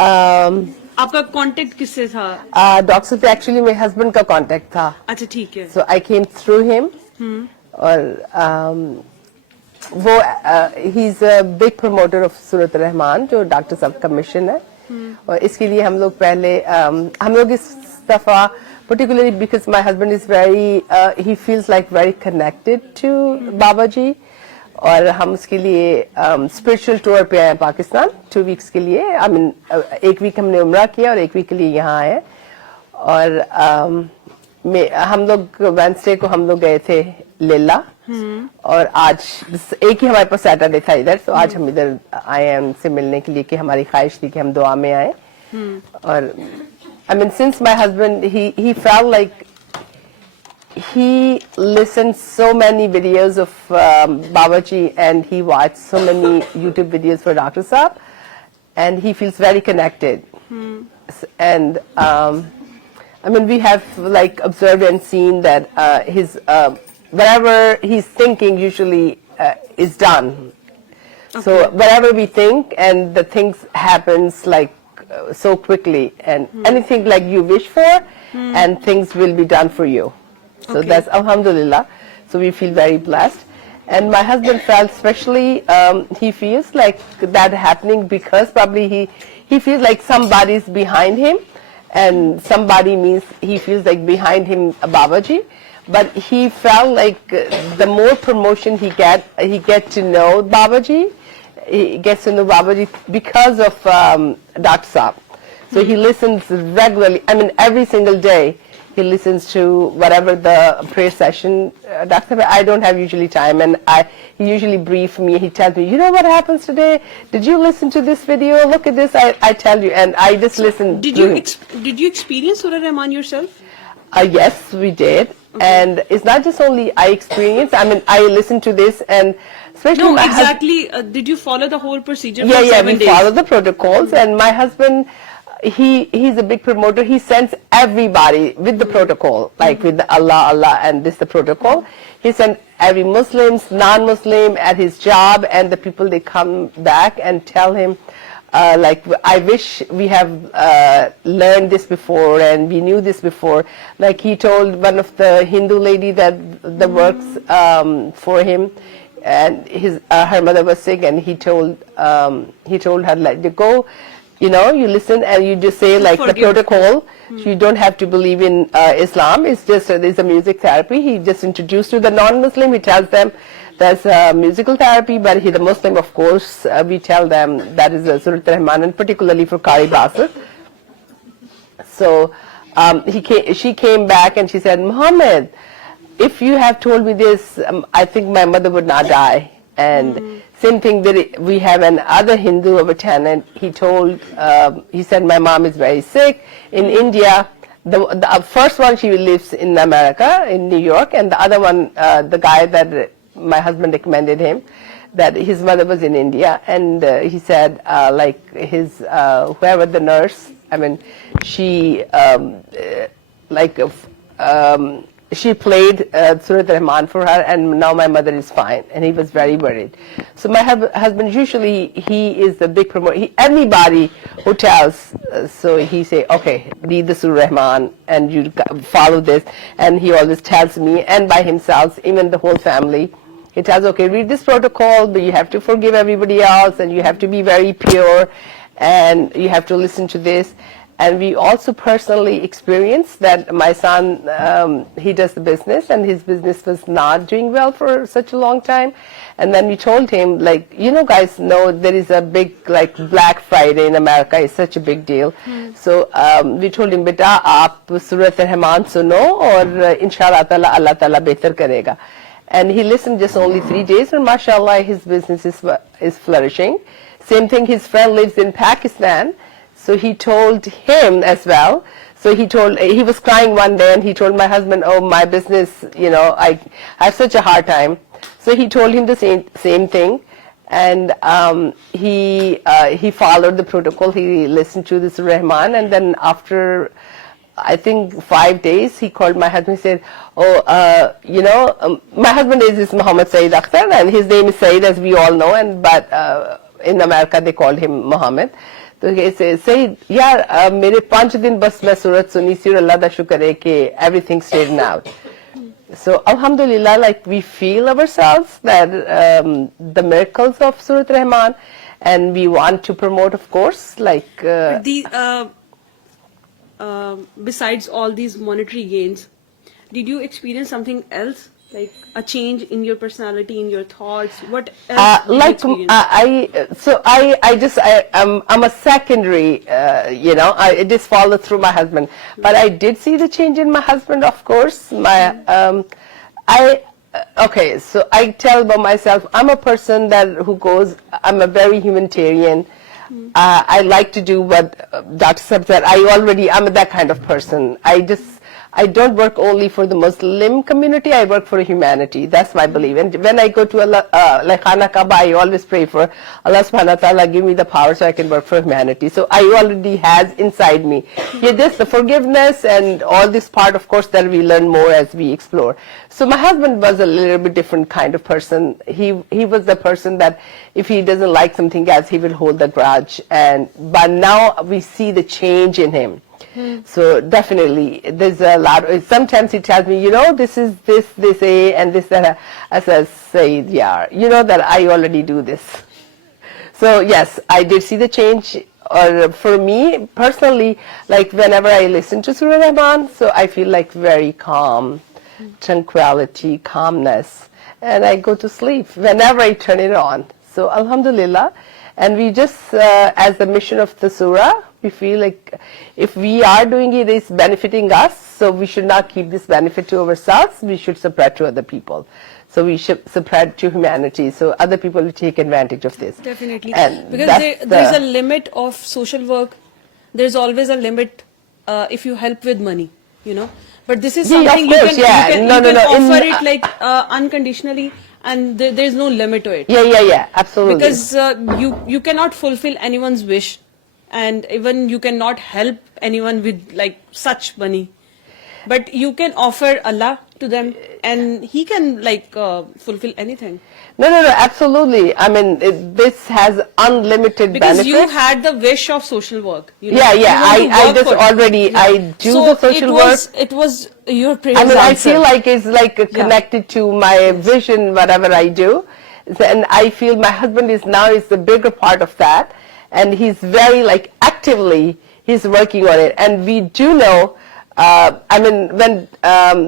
आपका कांटेक्ट किससे था? डॉक्टर से एक्चुअली मेरे हस्बैंड का कांटेक्ट था. अच्छा ठीक है. So I came through him. और वो he is a big promoter of Surat Rahman जो डॉक्टर साहब का मिशन है. और इसके लिए हम लोग पहले हम लोग इस दफा particularly because my husband is very he feels like very connected to बाबा जी. और हम उसके लिए स्पिरिचुअल टूर पे आए पाकिस्तान 2 वीक्स के लिए. आई मीन 1 वीक हमने उम्रा किया और 1 वीक के लिए यहाँ आए. और हम लोग वेडनेसडे को हम लोग गए थे लेला. और आज एक ही हमारे पास सैटरडे था इधर. तो आज हम इधर आए हैं उनसे मिलने के लिए कि हमारी ख्वाहिश थी कि हम दुआ में आए. और I mean, since my husband, he felt like he listened so many videos of Babaji and he watched so many YouTube videos for Dr. Saab, and he feels very connected. And I mean, we have like observed and seen that his whatever he's thinking usually is done. Okay. So whatever we think, and the things happens like. So quickly, and anything like you wish for, and things will be done for you. So that's alhamdulillah. So we feel very blessed. And my husband felt especially, he feels like that happening because probably he feels like somebody's behind him, and somebody means he feels like behind him Babaji. But he felt like the more promotion he get to know Babaji. He gets to know Babaji because of Dr. Saab. So he listens regularly. I mean, every single day he listens to whatever the prayer session. Dr. Saab, I don't have usually time, and he usually briefs me. He tells me, you know what happens today? Did you listen to this video? Look at this. I tell you, and I just listen. Did you experience Surah Rahman yourself? Yes, we did. And it's not just only I experienced. I mean, I listened to this and. No, exactly. Did you follow the whole procedure? Yeah, we follow the protocols. And my husband, he's a big promoter. He sends everybody with the protocol, like with the Allah, and this the protocol. He sent every Muslims, non-Muslim at his job, and the people they come back and tell him, like, I wish we have learned this before and we knew this before. Like he told one of the Hindu lady that works for him. And her mother was sick, and he told her, like, you go, you know, you listen and you just say like the protocol. You don't have to believe in Islam. It's just there's a music therapy. He just introduced to the non-Muslim. He tells them there's musical therapy, but the Muslim, of course, we tell them that is Surah Rahman, and particularly for Qari Basir. So she came back and she said, Muhammad, if you have told me this, I think my mother would not die. And same thing that we have another Hindu of a tenant. He said my mom is very sick in India. The first one, she lives in America, in New York, and the other one, the guy that my husband recommended him, that his mother was in India. And he said, like his whoever the nurse, I mean, she she played Surah Rahman for her, and now my mother is fine. And he was very worried. So my husband, usually he is the big promoter. Anybody who tells, so he say, okay, read the Surah Rahman and you follow this. And he always tells me, and by himself, even the whole family, he tells, okay, read this protocol, but you have to forgive everybody else, and you have to be very pure, and you have to listen to this. And we also personally experienced that my son, he does the business, and his business was not doing well for such a long time. And then we told him, like, you know, guys know there is a big, like, Black Friday in America is such a big deal. So we told him, beta, aap Surah Rahman suno, aur inshallah ta'ala Allah ta'ala behtar karega. And he listened just only 3 days, and mashallah, his business is flourishing. Same thing, his friend lives in Pakistan. So he told him as well. So he was crying one day, and he told my husband, oh, my business, you know, I have such a hard time. So he told him the same thing. And he followed the protocol. He listened to this Rahman, and then after, I think 5 days, he called my husband and said, oh, you know, my husband is Muhammad Saeed Akhtar, and his name is Saeed, as we all know, but in America they called him Muhammad. तो कैसे सही यार मेरे 5 दिन बस मैं सूरत सुनी सी और अल्लाह दा शुक्र है कि everything straightened out. So alhamdulillah, like we feel ourselves that the miracles of Surah Rahman, and we want to promote, of course, like besides all these monetary gains, did you experience something else, like a change in your personality, in your thoughts? What else did like you experience? I'm a secondary, it just followed through my husband, but I did see the change in my husband, of course. Okay, so I tell about myself, I'm a person I'm a very humanitarian. I like to do what Dr. Sab said. I'm that kind of person. I don't work only for the Muslim community, I work for humanity. That's my belief. And when I go to like Khana Kaaba, I always pray for Allah subhanahu wa ta'ala, give me the power so I can work for humanity. So I already has inside me. Yeah, this, the forgiveness and all this part, of course, that we learn more as we explore. So my husband was a little bit different kind of person. He was the person that if he doesn't like something else, he will hold the grudge. But now we see the change in him. So definitely, there's a lot. Sometimes he tells me, this is this A and this that. I say, yeah, that I already do this. So yes, I did see the change. Or for me personally, like whenever I listen to Surah Rahman, so I feel like very calm, tranquility, calmness, and I go to sleep whenever I turn it on. So alhamdulillah, and we just, as the mission of the surah, we feel like if we are doing it, it's benefiting us, so we should not keep this benefit to ourselves, we should spread to other people. So we should spread to humanity, so other people will take advantage of this. Definitely. And because there's a limit of social work, there's always a limit if you help with money, But this is something you can offer it like unconditionally, and there's no limit to it. Yeah, absolutely. Because you cannot fulfill anyone's wish, and even you cannot help anyone with like such money, but you can offer Allah to them, and He can like fulfill anything. No, absolutely. I mean, this has unlimited because benefits. You had the wish of social work. I just already, I do the social work. It was your praise I mean, answer. I feel like it's like connected to my vision, whatever I do. And I feel my husband is the bigger part of that. And he's very like actively, he's working on it. And we do know, when,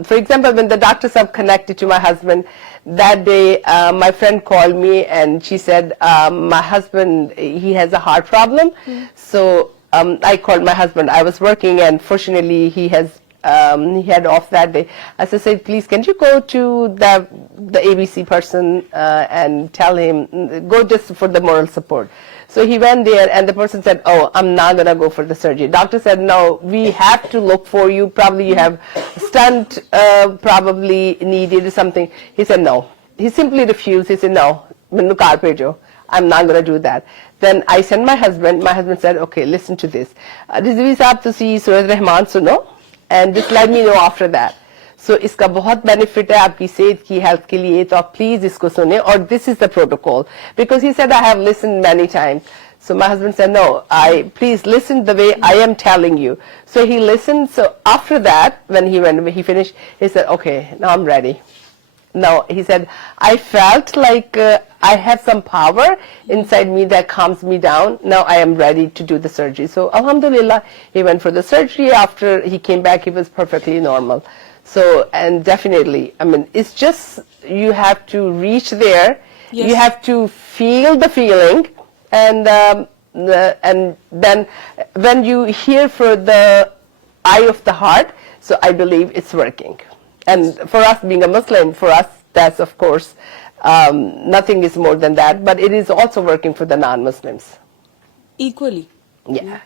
for example, when the doctors have connected to my husband, that day, my friend called me and she said, my husband, he has a heart problem. So I called my husband. I was working, and fortunately he had off that day. As I said, please, can you go to the ABC person and tell him, go just for the moral support. So he went there, and the person said, oh, I'm not going to go for the surgery. Doctor said, no, we have to look for you. Probably you have stunt probably needed or something. He said, no. He simply refused. He said, no, I'm not going to do that. Then I sent my husband. My husband said, okay, listen to this. Rizvi saab to see Surah Rahman suno, and just let me know after that. So इसका बहुत benefit है आपकी सेहत की health के लिए, तो आप please इसको सुने, और this is the protocol. Because he said, I have listened many times. So my husband said, no, please listen the way I am telling you. So he listened. So after that, when he finished, he said, okay, now I'm ready. Now, he said, I felt like I have some power inside me that calms me down. Now I am ready to do the surgery. So alhamdulillah, he went for the surgery. After he came back, he was perfectly normal. So, and definitely, I mean, it's just, you have to reach there. Yes. You have to feel the feeling. And then when you hear for the eye of the heart, so I believe it's working. And for us being a Muslim, for us, that's of course, nothing is more than that, but it is also working for the non-Muslims. Equally. Yeah.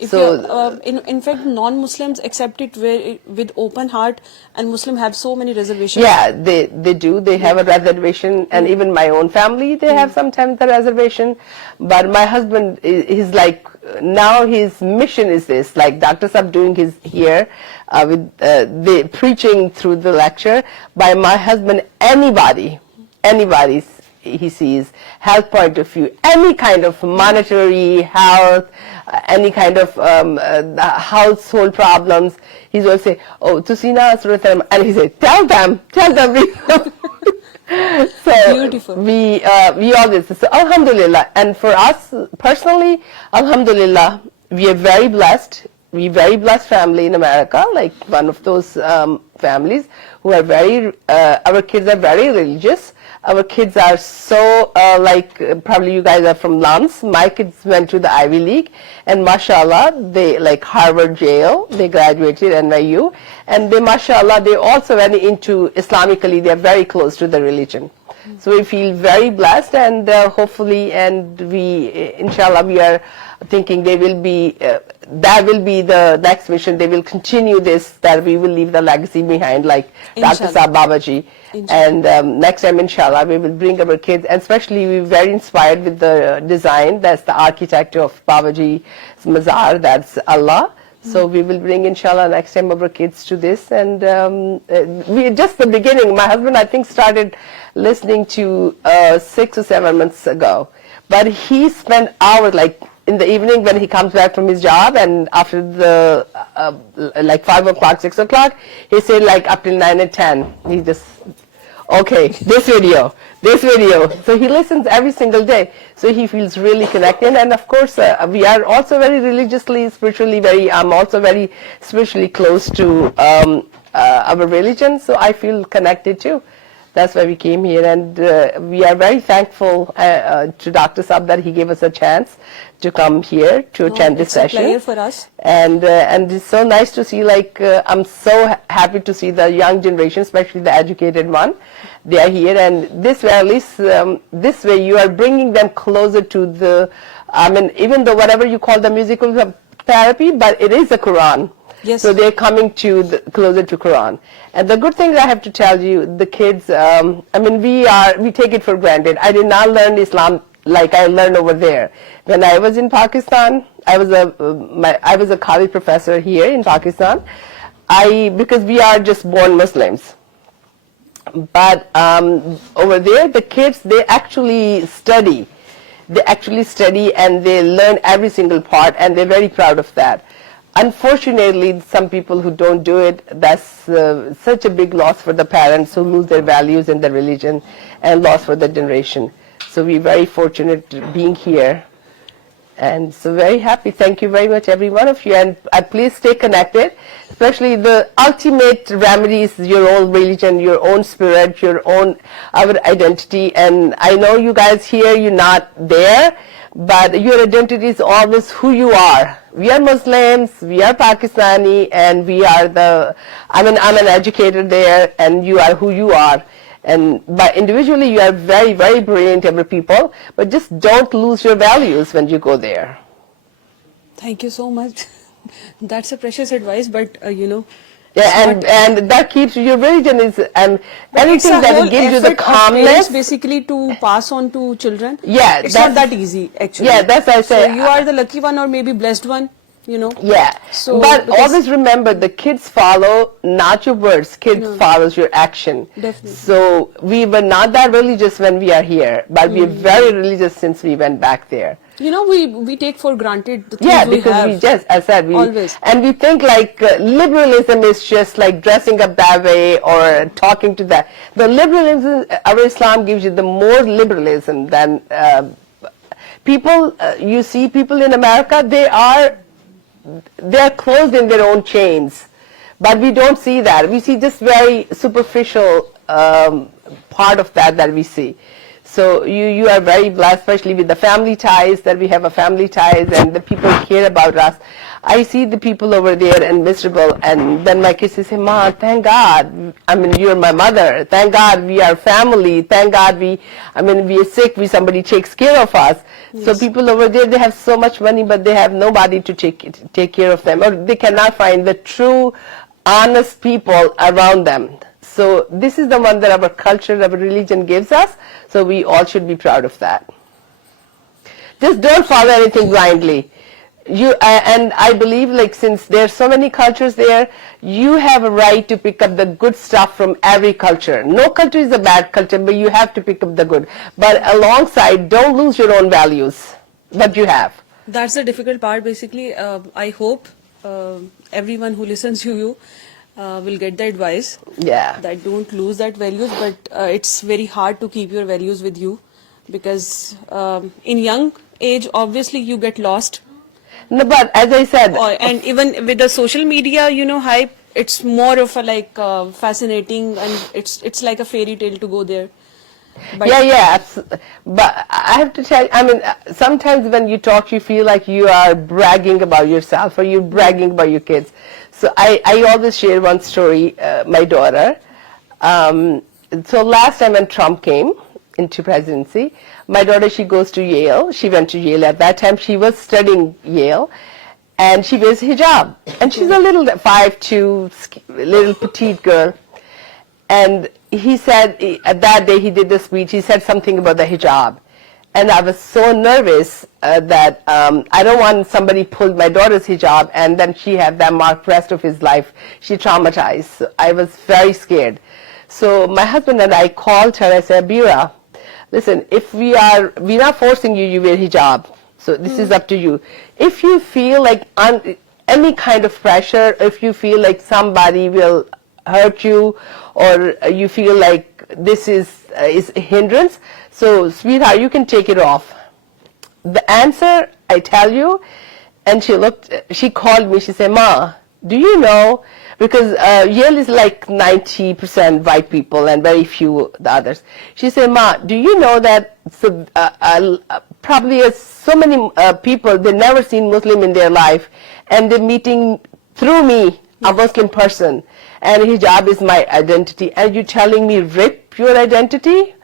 If so, in fact, non-Muslims accept it with open heart, and Muslims have so many reservations. Yeah, they do. They have a reservation, and even my own family, they have sometimes the reservation. But my husband, he's like, now his mission is this, like Dr. Saab doing his here, with the preaching through the lecture. By my husband, anybody he sees, health point of view, any kind of monetary, health, any kind of the household problems, he's always say, "Oh, Tusina Surah Al-Rahman," and he say, "Tell them." So Beautiful. we always, so alhamdulillah, and for us personally, alhamdulillah, we are very blessed. We very blessed family in America, like one of those families who are very, our kids are very religious. Our kids are so, probably you guys are from Lance. My kids went to the Ivy League, and mashallah, they like Harvard, Yale, they graduated NYU, and they, mashallah, they also went into Islamically, they're very close to the religion. So we feel very blessed, and hopefully, and we, inshallah, we are thinking they will be, that will be the next mission. They will continue this, that we will leave the legacy behind, like Dr. Saab Babaji. And next time, inshallah, we will bring our kids, and especially we're very inspired with the design. That's the architect of Babaji's Mazar, that's Allah. So we will bring, inshallah, next time our kids to this. And we just the beginning. My husband, I think, started listening to 6 or 7 months ago. But he spent hours, like in the evening when he comes back from his job, and after the like 5 o'clock, 6 o'clock, he said like up till 9 and 10. He just, okay, this video. So he listens every single day. So he feels really connected. And of course, we are also very religiously, spiritually I'm also very spiritually close to our religion. So I feel connected too. That's why we came here, and we are very thankful to Dr. Saab that he gave us a chance to come here to attend this session. It's a pleasure for us. And it's so nice to see, like, I'm so happy to see the young generation, especially the educated one. They are here, and this way, at least this way, you are bringing them closer to the, I mean, even though whatever you call the musical therapy, but it is the Quran. Yes. So they're coming to closer to Quran. And the good thing that I have to tell you, the kids, I mean, we take it for granted. I did not learn Islam like I learned over there. When I was in Pakistan, I was a college professor here in Pakistan. Because we are just born Muslims. But over there, the kids, they actually study. They actually study, and they learn every single part, and they're very proud of that. Unfortunately, some people who don't do it, that's such a big loss for the parents who lose their values and their religion, and loss for the generation. So we're very fortunate being here, and so very happy. Thank you very much, every one of you, and please stay connected. Especially the ultimate remedy is your own religion, your own spirit, our identity. And I know you guys here, you're not there, but your identity is always who you are. We are Muslims, we are Pakistani, and we are I'm an educator there, and you are who you are. But individually, you are very, very brilliant, every people, but just don't lose your values when you go there. Thank you so much. That's a precious advice, but Yeah, and that keeps your religion is, and anything that gives you the calmness, basically, to pass on to children. Yeah, it's not that easy, actually. Yeah, that's what I say. So you are the lucky one, or maybe blessed one. Yeah. So, but always remember, the kids follow not your words. Kids follows your action. Definitely. So we were not that religious when we are here, but we are very religious since we went back there. We take for granted the things we have. We just, as I said, always. And we think like liberalism is just like dressing up that way or talking to that. The liberalism, our Islam gives you the more liberalism than people. You see people in America, they are closed in their own chains, but we don't see that. We see just very superficial part of that we see. So you are very blessed, especially with the family ties, that we have a family ties and the people care about us. I see the people over there and miserable, and then my kids say, "Ma, thank God, you're my mother. Thank God we are family. Thank God we are sick, somebody takes care of us." Yes. So people over there, they have so much money, but they have nobody to take care of them, or they cannot find the true, honest people around them. So this is the one that our culture, our religion gives us, so we all should be proud of that. Just don't follow anything blindly. And I believe, like, since there's so many cultures there, you have a right to pick up the good stuff from every culture. No culture is a bad culture, but you have to pick up the good. But alongside, don't lose your own values, what you have. That's the difficult part. Basically, I hope everyone who listens to you will get the advice Yeah. that don't lose that values. But it's very hard to keep your values with you because in young age, obviously, you get lost. No, but as I said, And even with the social media, hype, it's more of a like fascinating, and it's like a fairy tale to go there. But yeah. But I have to tell you, I mean, sometimes when you talk, you feel like you are bragging about yourself or you're bragging about your kids. So I always share one story, my daughter. So last time when Trump came into presidency, my daughter, she goes to Yale. She went to Yale. At that time, she was studying Yale. And she wears hijab. And she's a little 5'2", little petite girl. And he said, that day he did the speech, he said something about the hijab. And I was so nervous that I don't want somebody pull my daughter's hijab and then she have that mark rest of his life. She traumatized. So I was very scared. So my husband and I called her. I said, Bira, listen, if we're not forcing you, you wear hijab. So this is up to you. If you feel like any kind of pressure, if you feel like somebody will hurt you, or you feel like this is a hindrance, so sweetheart, you can take it off. The answer, I tell you, and she called me, she said, Ma, do you know, because Yale is like 90% white people and very few the others. She said, Ma, do you know that probably so many people, they've never seen Muslim in their life, and they're meeting through me, a Muslim person, and hijab is my identity, and you telling me rip your identity?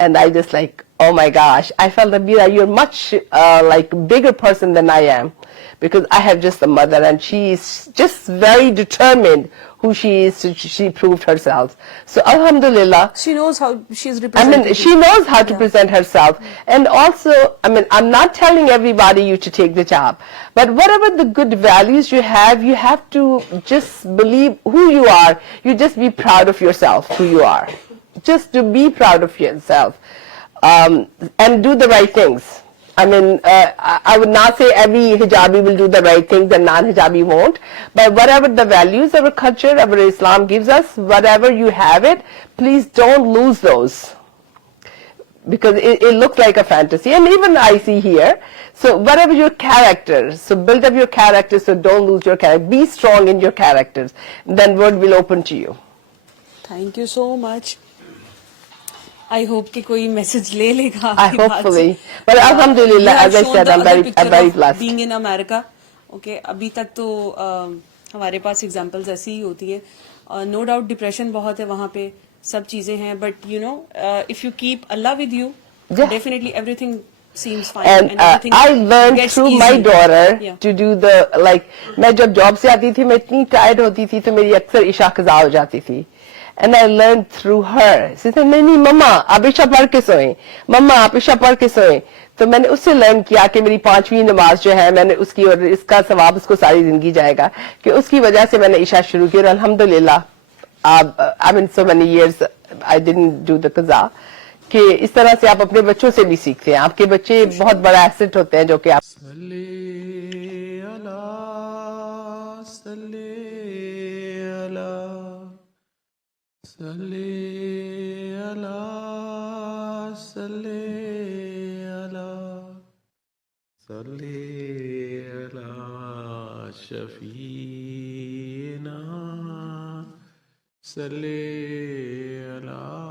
And I just like, oh my gosh, I felt that you're much like bigger person than I am, because I have just a mother and she's just very determined who she is. She proved herself. So alhamdulillah. she knows how she's I represented. mean, she knows how to present herself. And also, I mean, I'm not telling everybody you to take the job, but whatever the good values you have to just believe who you are. You just be proud of yourself, who you are. Just to be proud of yourself, and do the right things. I mean, I would not say every hijabi will do the right things and non-hijabi won't, but whatever the values our culture, our Islam gives us, whatever you have it, please don't lose those, because it looks like a fantasy, and even I see here. So whatever your character, so build up your character, so don't lose your character. Be strong in your characters, then world will open to you. Thank you so much. I hope कि कोई message ले लेगा I आपकी बात hopefully, से. but alhamdulillah, You have as I shown said, the I'm other very picture of blessed. being in America. Okay, अभी तक तो हमारे पास examples ऐसी ही होती है. No doubt depression बहुत है वहाँ पे, सब चीजें हैं, but if you keep Allah with you, Yeah. definitely everything seems fine And everything I learned gets through easy. my daughter Yeah. to do the, like, मैं जब job से आती थी, मैं इतनी tired होती थी, तो मेरी अक्सर इशा कज़ा हो जाती थी. And I learned through her. She said, नहीं मम्मा आप इशा पढ़ के सोएं, मम्मा आप इशा पढ़ के सोएं. तो मैंने उससे लर्न किया कि मेरी 5वीं नमाज जो है, मैंने उसकी, और इसका सवाब उसको सारी जिंदगी जाएगा, कि उसकी वजह से मैंने इशा शुरू की. और अल्हम्दुलिल्लाह, I mean so many years I didn't do the qaza, कि इस तरह से आप अपने बच्चों से भी सीखते हैं. आपके बच्चे बहुत बड़ा एसेट होते हैं जो कि आप शफीना सल्ले अला